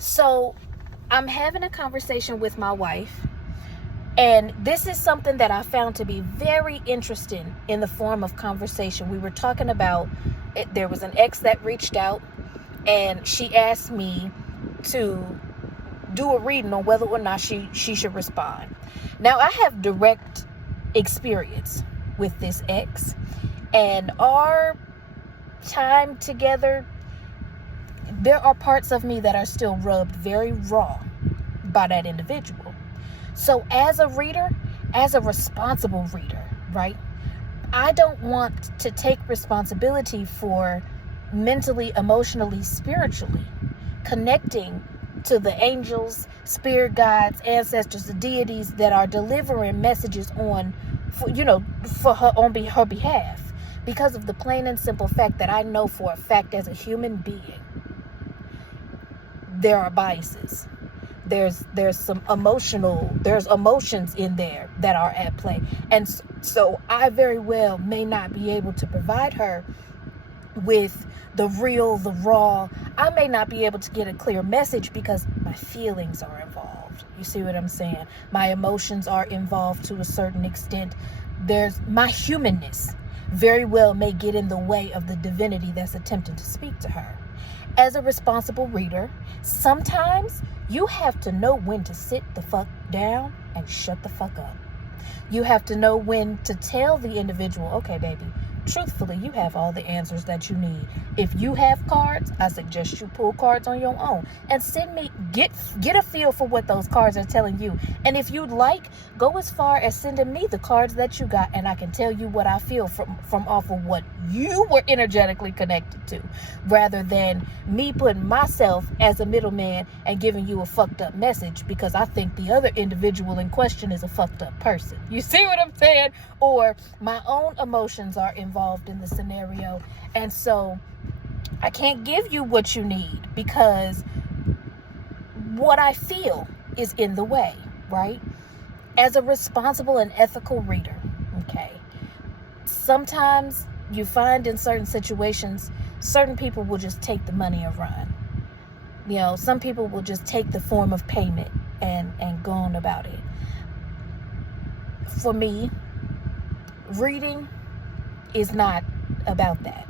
So I'm having a conversation with my wife, and this is something that I found to be very interesting in the form of conversation. We were talking about it. There was an ex that reached out, and she asked me to do a reading on whether or not she should respond. Now, I have direct experience with this ex, and our time together, there are parts of me that are still rubbed very raw by that individual. So as a reader, as a responsible reader, right, I don't want to take responsibility for mentally, emotionally, spiritually connecting to the angels, spirit guides, ancestors, the deities that are delivering messages for her on her behalf, because of the plain and simple fact that I know for a fact as a human being there are biases. There's emotions in there that are at play. And so I very well may not be able to provide her with the real, the raw. I may not be able to get a clear message because my feelings are involved. You see what I'm saying? My emotions are involved to a certain extent. There's my humanness very well may get in the way of the divinity that's attempting to speak to her. As a responsible reader, sometimes you have to know when to sit the fuck down and shut the fuck up. You have to know when to tell the individual, okay, baby, truthfully, you have all the answers that you need. If you have cards, I suggest you pull cards on your own and send me, get a feel for what those cards are telling you. And if you'd like, go as far as sending me the cards that you got, and I can tell you what I feel from off of what you were energetically connected to, rather than me putting myself as a middleman and giving you a fucked up message because I think the other individual in question is a fucked up person. You see what I'm saying? Or my own emotions are involved in the scenario, and so I can't give you what you need because what I feel is in the way, right? As a responsible and ethical reader, okay, sometimes you find in certain situations, certain people will just take the money and run. You know, some people will just take the form of payment and go on about it. For me, reading is not about that.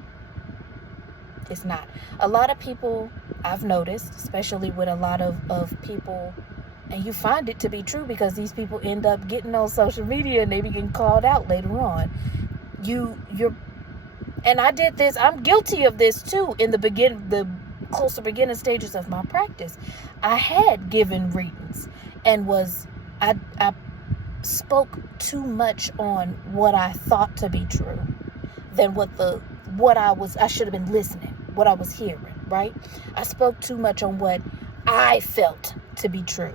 It's not. A lot of people, I've noticed, especially with a lot of people, and you find it to be true because these people end up getting on social media and they be getting called out later on. And I did this, I'm guilty of this too in the closer beginning stages of my practice. I had given readings and I spoke too much on what I thought to be true than I should have been listening, what I was hearing, right? I spoke too much on what I felt to be true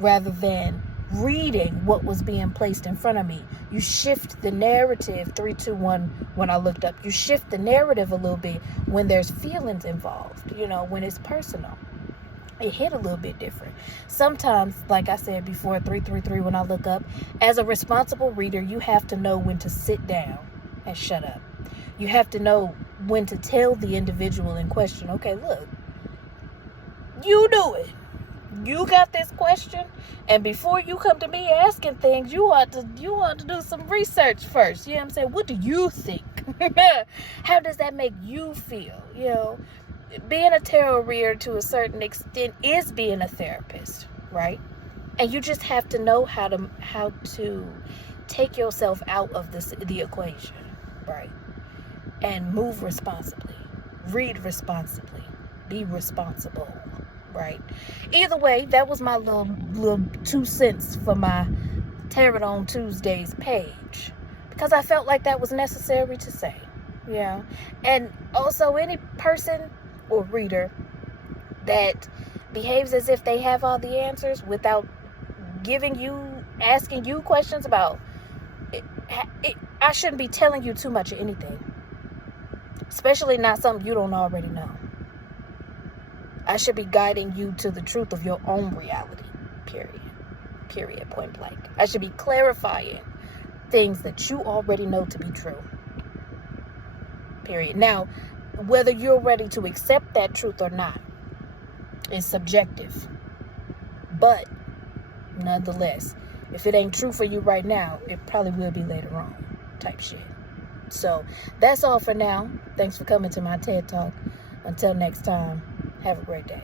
rather than reading what was being placed in front of me. You shift the narrative, 3, 2, 1, when I looked up. You shift the narrative a little bit when there's feelings involved, when it's personal. It hit a little bit different. Sometimes, like I said before, 333 when I look up, as a responsible reader, you have to know when to sit down and shut up. You have to know when to tell the individual in question, okay, look, you do it. You got this question, and before you come to me asking things, you ought to do some research first. You know what I'm saying? What do you think? How does that make you feel? Being a tarot reader to a certain extent is being a therapist, right? And you just have to know how to take yourself out of the equation, right? And move responsibly, read responsibly, be responsible, right? Either way, that was my little 2 cents for my Tarot on Tuesdays page, because I felt like that was necessary to say. Yeah. And also, any person or reader that behaves as if they have all the answers without asking you questions about it, I shouldn't be telling you too much of anything, especially not something you don't already know. I should be guiding you to the truth of your own reality, period, point blank. I should be clarifying things that you already know to be true, period. Now, whether you're ready to accept that truth or not, is subjective. But nonetheless, if it ain't true for you right now, it probably will be later on, type shit. So that's all for now. Thanks for coming to my TED Talk. Until next time, have a great day.